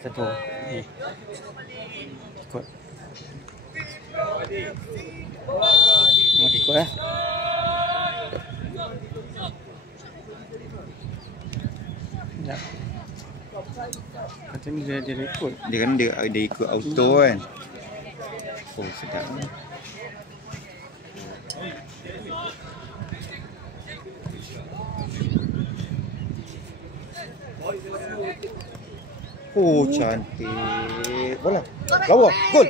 Satu. Ni. Ikut. Ikut lah. Sekejap. Macam ni dia ikut. Dia kan dia ikut auto kan. Oh sedap. Oh cantik. Bola. Lawa. Gol.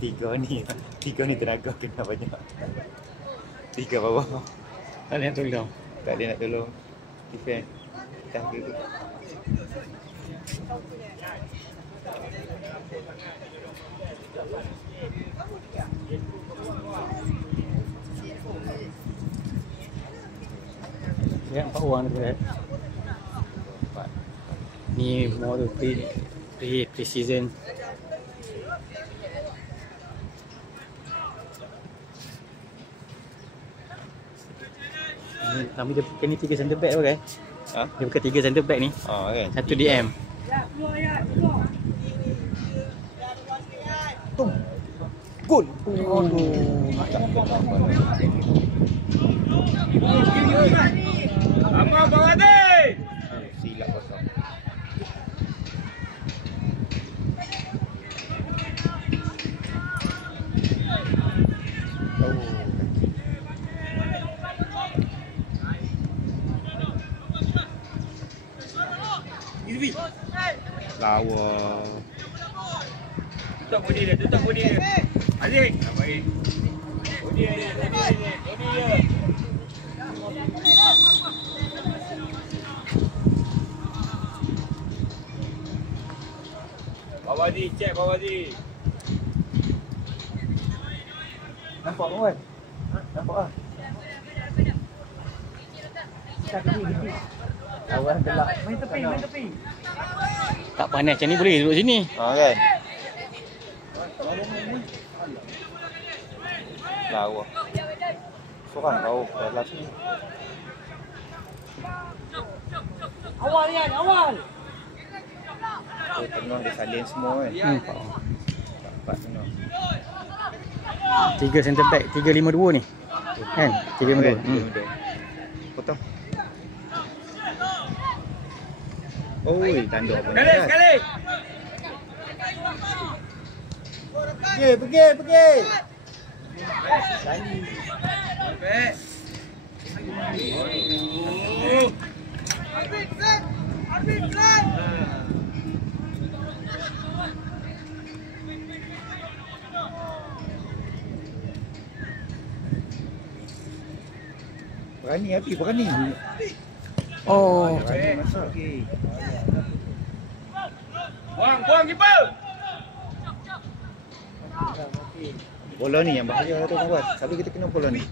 Tiga ni tenaga kena banyak. Tiga bawah. Tak boleh nak tolong. Tak ada nak tolong. Defend. Dah ke. Lihat 4 orang tu kan. Ni more pre-season. Kami dia bukan ni 3 center back pakai. Ha? Dia bukan 3 center back ni. Kan. Satu DM. Gol. Amal Bang Adi. Silap kosong. Lawa. Tutup body dia, tutup body dia. Aziz. Baik. Body dia. Bawa Adi, cek bawa Adi. Nampak kan? Nampak ah. Awal gelak. Main tepi. Tak panas macam ni boleh duduk sini. Kan. Lawa. Seorang kau dalam sini. Awal Yan, awal. Oh, tengah dia salin semua kan. Dapat tengah. 3 center back, 3-5-2 ni. Kan? 3-5-2. Potong. Oi, tanduk pun. Sekali. Pergi. Baik. Berani. Oh. Masuk lagi. Buang keeper. Bola ni yang bahaya tu kawan. Selalu kita kena bola ni.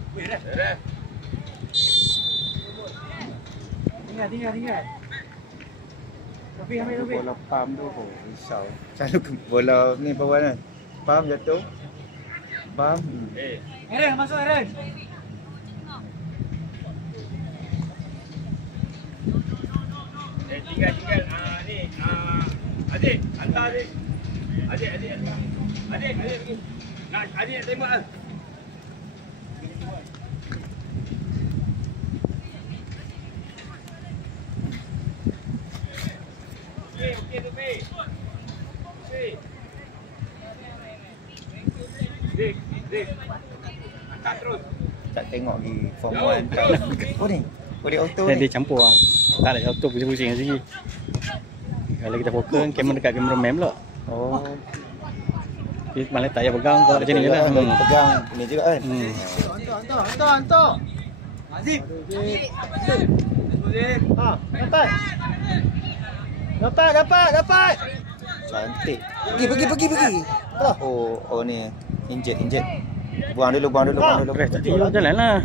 Tinggal. Tapi ambil. Bola pam tu risau. Selalu bola ni bawah kan. Pam jatuh. Pam. Eren, masuk Eren. Tinggal. Ni. Adik, hantar Adik. Adik pergi. Nak Adik nak tembak ah. Okey tu Pi. Dik. Angkat terus. Tak tengok di form 1 tak. Oh ni. Boleh auto Dan ni. dia campur lah. Tak ada auto pusing-pusing kat sini. Kalau kita fokus, kamera dekat kameraman pula. Oh. Dia malah tak payah pegang, kau macam ni je lah. Pegang ni juga kan. Hantar. Aziz. Dapat. Cantik. Pergi. Oh ni. Injet. Buang dulu. Tak jalan lah.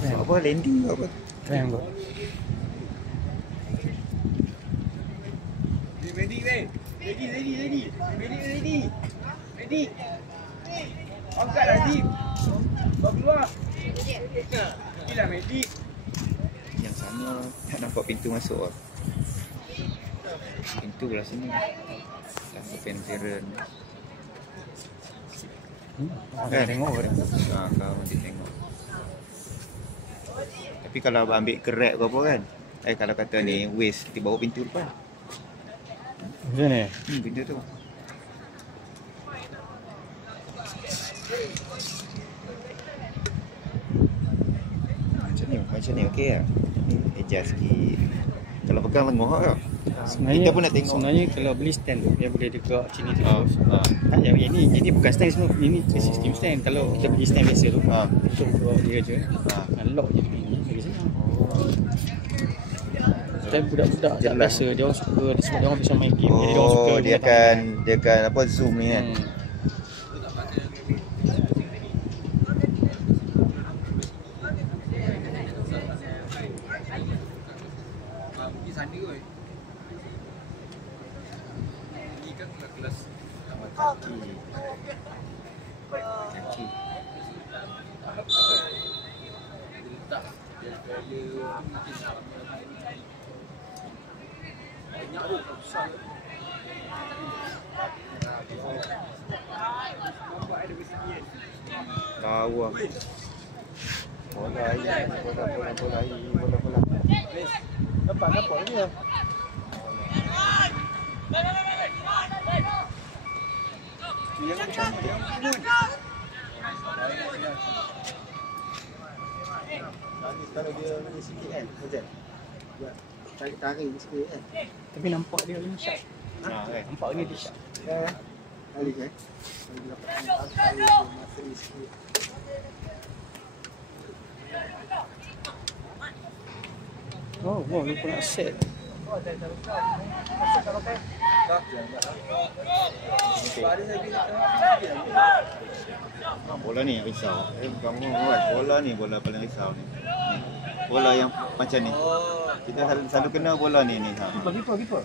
Apa landing ke apa? Keren kot. Ready. Angkat Azim. Bawa keluar. Inilah medik. Yang sana tak nampak pintu masuk lah. Pintu belah sini. Dah pensiran. Orang tengok kot. Kau nanti tengok. Tapi kalau abang ambil kerek ke apa kan, kalau kata ni waste, nanti bawa pintu depan. Macam ni? Pintu tu. Macam ni okey lah. Ni adjust sikit. Kalau pegang lengoh tau. Sebenarnya, Kita pun nak tengok. sebenarnya kalau beli stand tu, dia boleh dekat sini terus. Tak, yang ini bukan stand semua. Ini sistem stand. Kalau kita beli stand biasa tu, kita bawa dia je. Lock je begini. Bagi senang. Stand budak-budak tak biasa. Dia orang suka, sebab dia orang bisa main game. Jadi dia orang suka. Dia akan apa zoom ni kan. Kaki. Lawa. Bola air. Dapat dia. Kalau dia ni sikit kan, macam tarik sikit kan. Tapi nampak dia ni sharp. Nampak ni dia sharp. Kali kan. Kalau dia dapat tarik masa ni sikit. Oh, lupa nak set. Bola ni yang risau. Kamu kan, bola ni bola paling risau ni. Bola yang macam ni. Kita selalu kena bola ni. Kiper.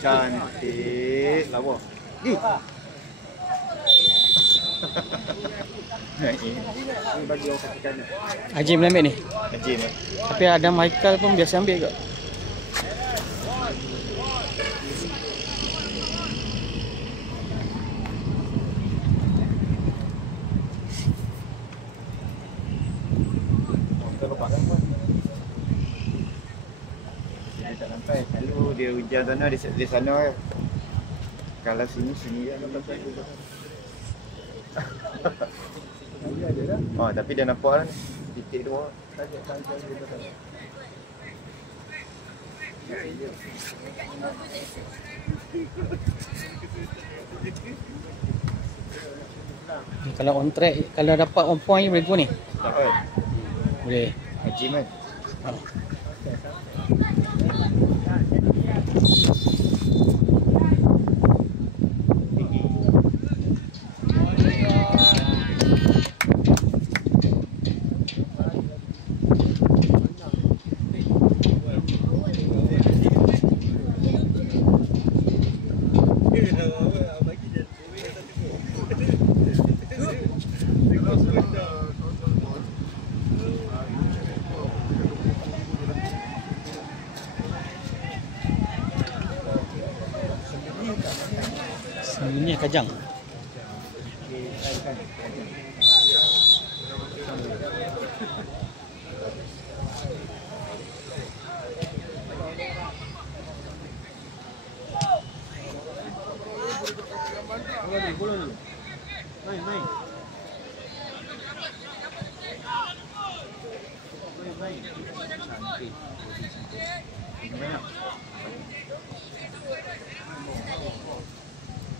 Cantik. Lawa. Ini bagi orang kaki kanan. Haji boleh ambil ni. Haji ni. Tapi Adam Michael pun biasa ambil ke? Kita lepaskan pun. Dia tak sampai. Selalu dia hujan sana, di sana kan. Kalau sini kan sampai. Oh, tapi dia nampak kan titik dua. Kalau on track, kalau dapat on point boleh go ni. Dapat. Boleh. Haji man. Ini kajang.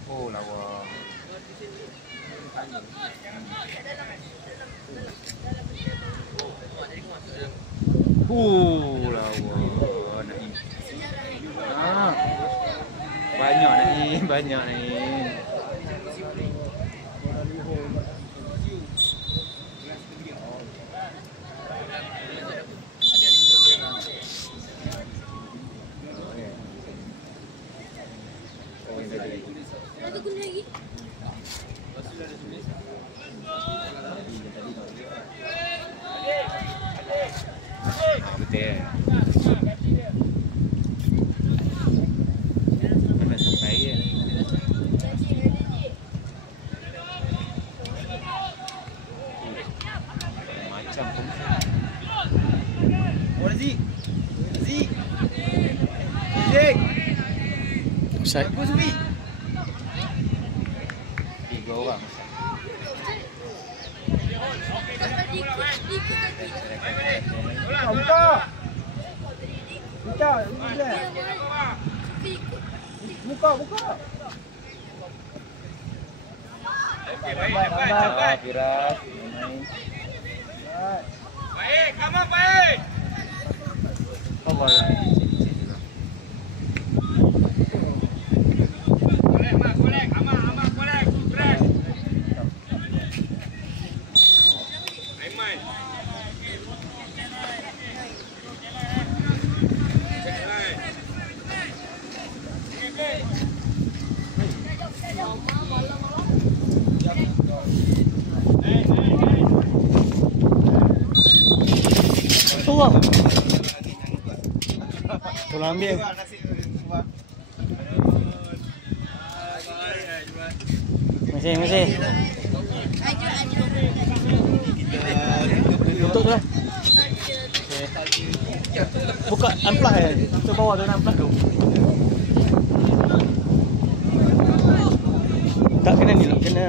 Oh, lawa. Lawa. Nak ini. Banyak ni. Ada guna lagi? Betul. Mana sampai ya? Macam pun. Oh, Zik. Offside. Bagus Wi. 3 orang. Buka. Baik. Firas. Baik, kamu baik. Allah. Kolek, amak kolek. Press. Aiman. Tolong. Tolong ambil. Masih. Tutup tu lah. Buka unplug tu bawah tu unplug tu. Tak kena ni, kena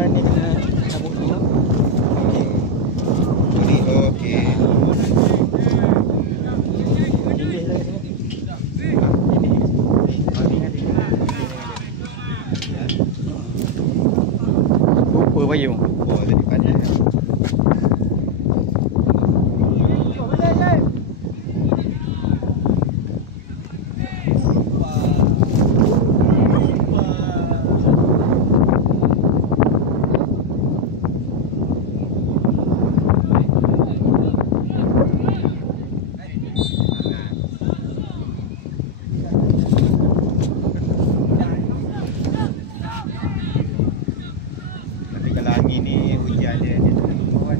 cabut dulu. Ni okey. Apa payung? Oh, jadi panjang. Tapi kalau angin ni hujan dia tak nak kawan.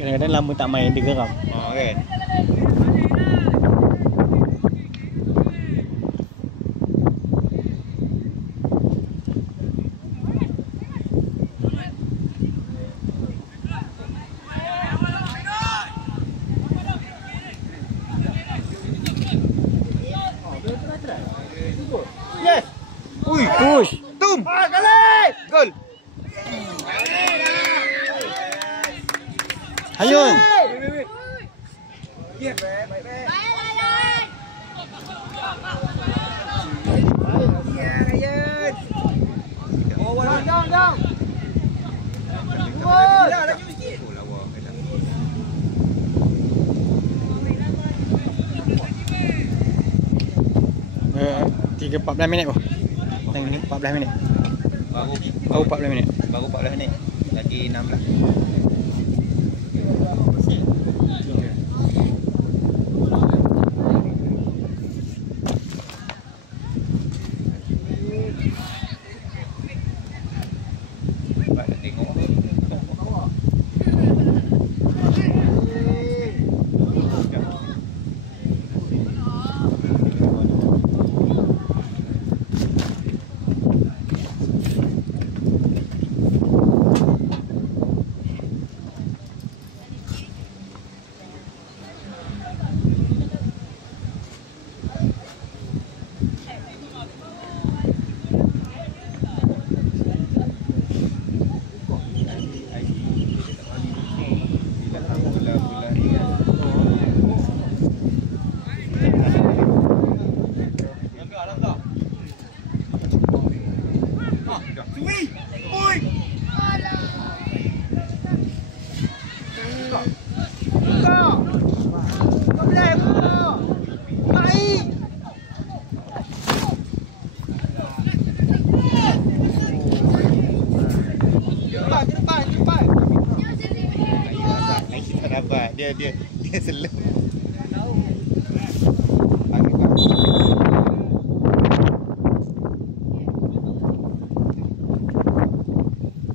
Kadang-kadang lama tak main dia geram. Oh kan. Yes. Ui, Push. tum. Gol. Hayun. Eh, 14 minit. Tengok ni 14 minit. Baru 14 minit. Baru 14 minit. Lagi 16. Nampak nak tengok. Dia slow.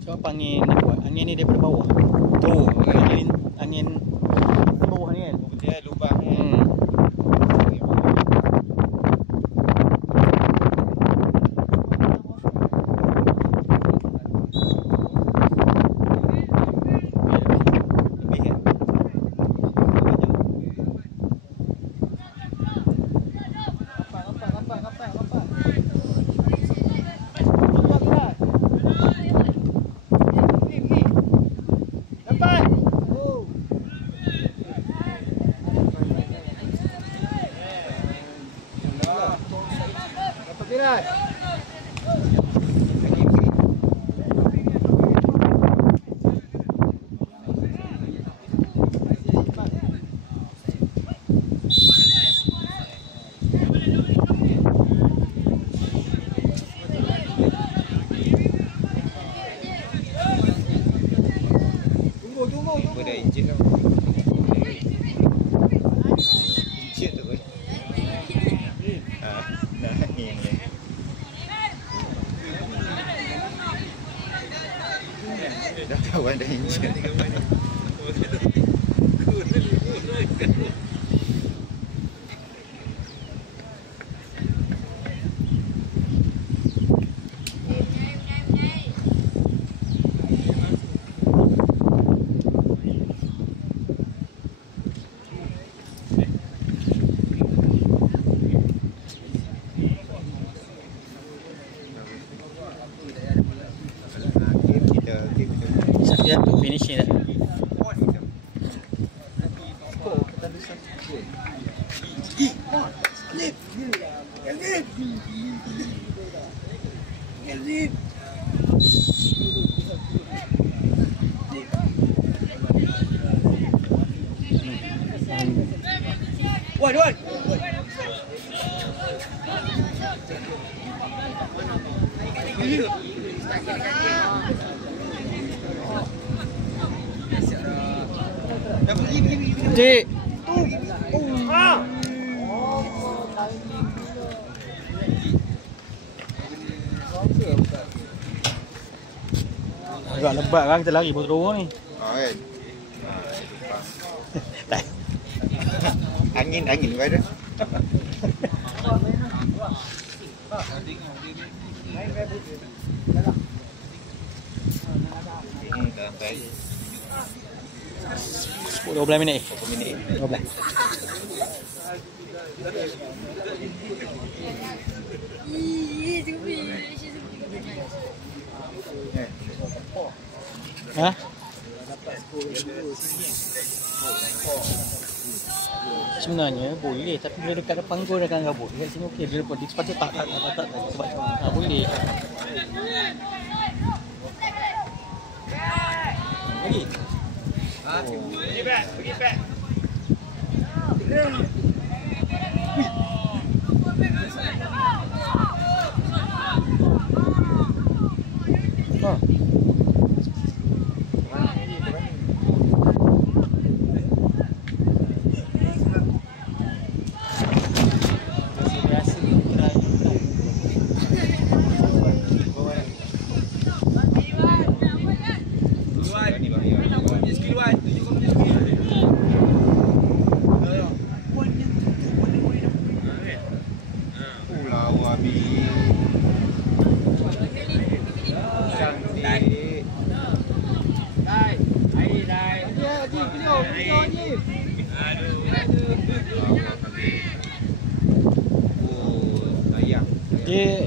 So apa angin ni buat? Angin ni daripada bawah. Tu, angin bawah ni kan. Dia lubang ni. Dah injek tau. Injek tu pun. Dah angin ni. Dah kawan dah injek. Dia tu finishing dah. Cik. Agak lebat kan kita lari pun terus ni. Kan. Angin ada. Dah baik. 12 minit. 12. Ha? Sebenarnya boleh, tapi bila dekat depan gol dia akan rabut. Dekat sini okey, bila dia sepatutnya tak sebab boleh. Lagi. Pergi back.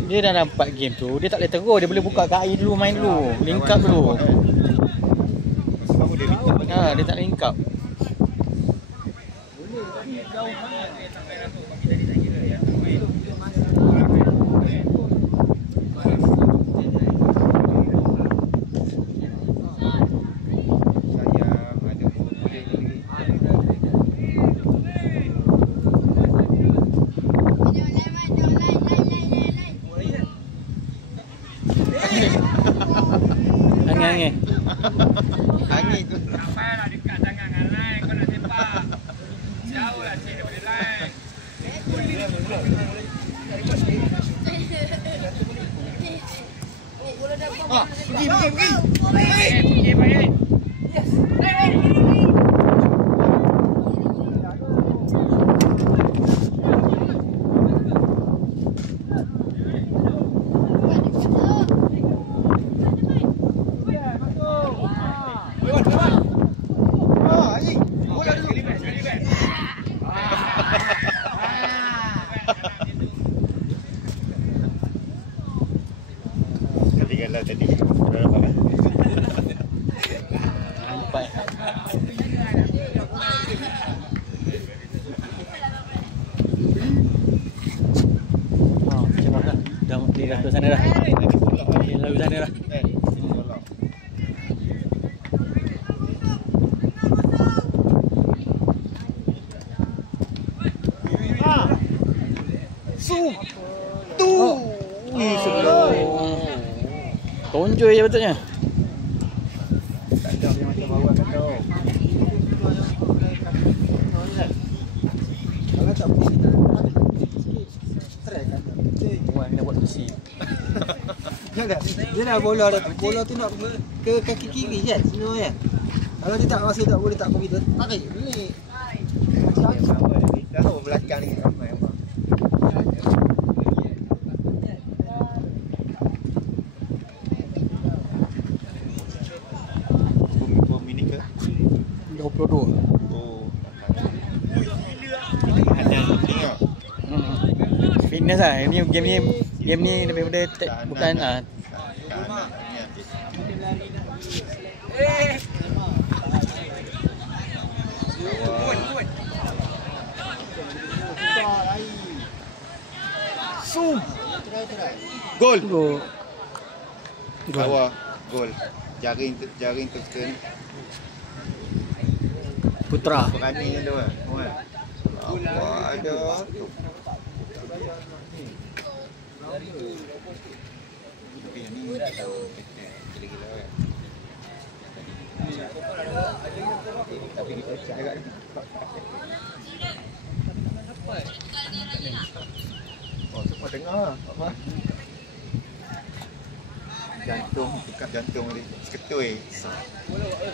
Dia dah dapat game tu, dia tak boleh terus, dia boleh buka kat air dulu, main dulu, link up dulu. Dia tak link up. Angin tu. Sampailah dekat sangat dengan line. Kau nak sepak Pergi baik. Ketinggalan tadi. Nampak kan? Nampak. Macam mana? Dah ke sana dah. Dia lalu sana dah. Tonjoi je betulnya. Tak ada yang macam bawah tak tahu. Kalau tak boleh kita stress kan. Orang kena buat kursi. Dia dah bola dah tu. Bola tu nak ke kaki kiri kan sebenarnya. Kalau dia tak rasa tak boleh tak confident, tarik balik. Tahu belakang ni ramai orang. Bom mini ke? 22. Oh. Ada tengok. Fitness lah. Ini game ni daripada bukan ah. Kanan ni. Gol. Gol. Bawah. Gol. Jaring tekan. Putra. Berani tu kan. Allah ada. Tapi yang ni tak tahu gila-gila kan. Tapi kita cakap oh, semua dengar apa? Jantung, dekat jantung dia seketui. Boleh tu.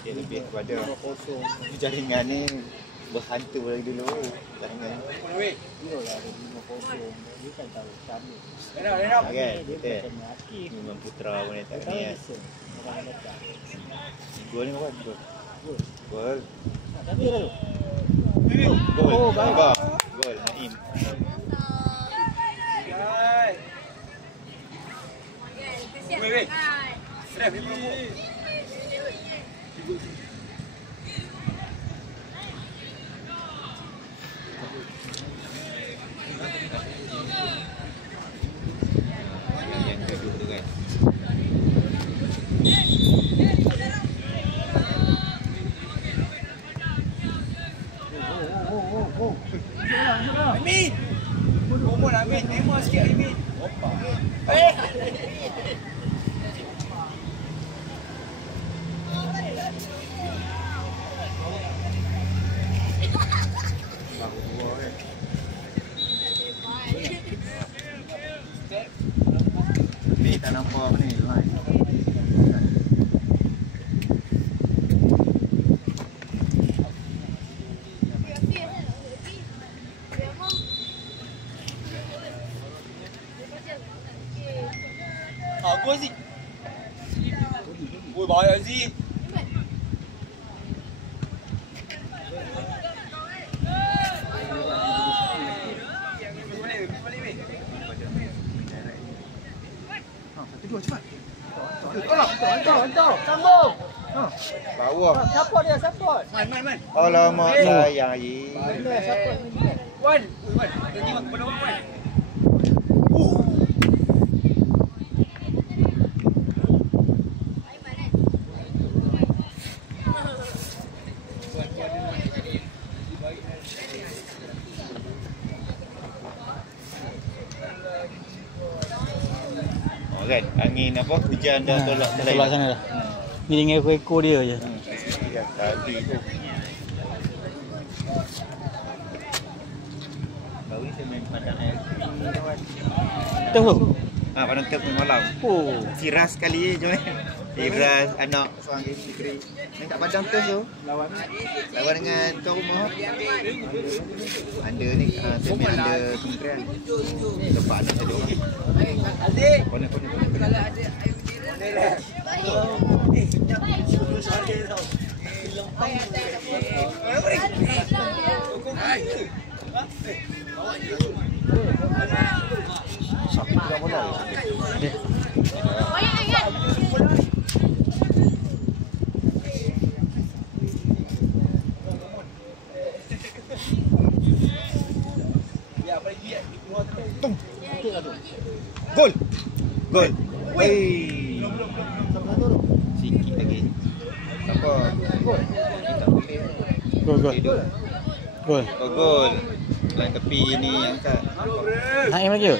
Dia lebih kepada jaringan ni berhantu lagi dulu jaringan. Okey, kita memang putra pun tak ni kan. Gol ni apa? Gol. Oh, bagus. Gol Naim. Yang kedua tu kan. Amin. Umur Amin, tembak sikit Amin. Opa. Ni tak nampak apa ni. Gol Aziz. Oi, bahaya Aziz. Satu dua cepat. Hantar. Sambung. Bawah. Support dia, support. Man. Alamak sayang ye. Wan. Pergi wan kepada Wan. Kan angin apa hujan dah tolak sana dah. Ni dengan ekor dia je. Ya tadi tu. Baru ni saya main padang air. Betul tu? Padang tep malam. Oh. Ciras sekali je jom. Ciras anak seorang isteri. Main kat padang tep tu. Lawan dengan tuan rumah. Anda ni saya main ada kementerian. Lepas anak saya orang. Aziz. Kona. Kalau ada air merah. Senyap suruh saya tau. Gol. Wei. Sikit lagi. Siapa? Gol. Tak boleh. Gol. Gol. Lain tepi ni angkat. Nak aim lagi ke?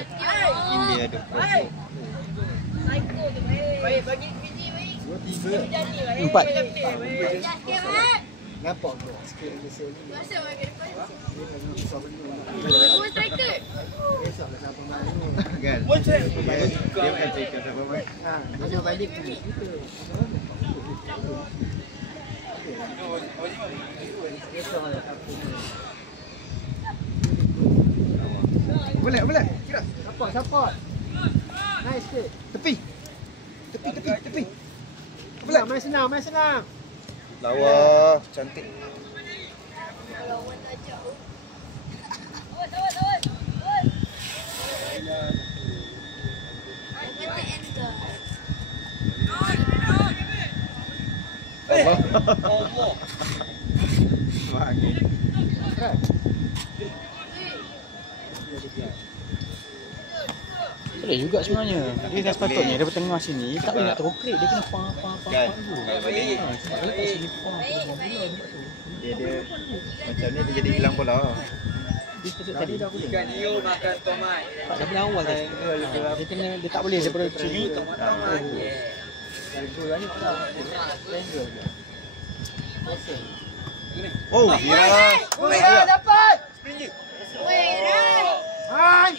India ada proses. Bagi biji wei. 4. Nampak tu? Sikit lagi sel ni. Masa bagi depan. Dia Striker. besoklah siapa main ni. Kan? Dia bukan cakap siapa main. Dia balik tu. Besoklah siapa main. Boleh. Kira. Support. Nice sikit. Tepi. Boleh, main senang. Lawa cantik. Lawan tak jauh. Allah. Boleh juga sebenarnya. Dia dah sepatutnya daripada tengah sini tak boleh nak teruklik, dia kena pang Kan? dulu. Balik. Tak boleh kat sini pang. Dia macam ni dia jadi hilang bola. Dia sepatut tadi dah boleh. Ikan hiu makan tomat. Tak daripada awal tadi. Dia kena, dia tak boleh daripada sini. Tomat. Oh, ya. Dapat. Hai.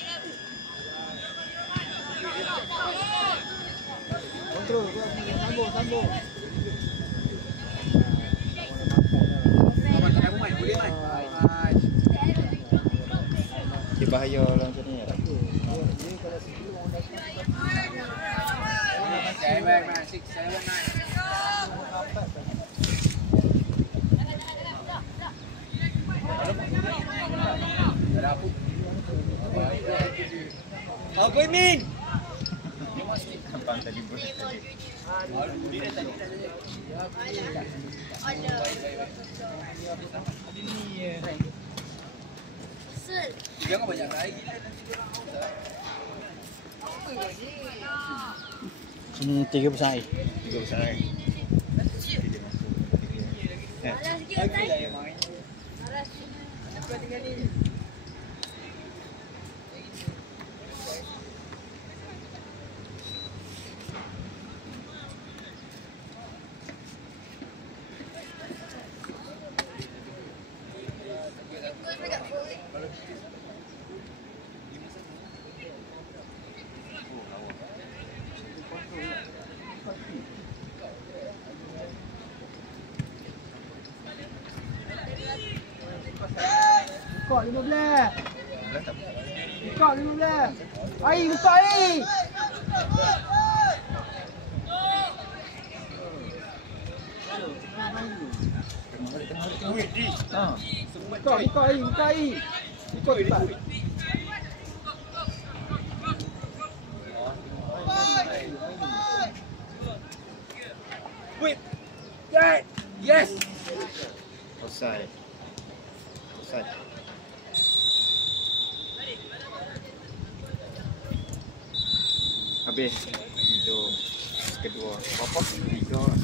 Kontrol, sambung. Boleh main. Dia bahaya lah macam ni. Seven, 6, 7, 9. Aku Imin. Gampang tadi pun. Jangan banyak lagi. Sini 3 besar air. 3 besar air. Alas sikit atas. Alas. Aku tinggal ni. Kok 15. Kok 15. Ai, buka ai. Buka air. Ikut cepat. Wait. Yes. Offside. Habis. Itu kedua. Tiga.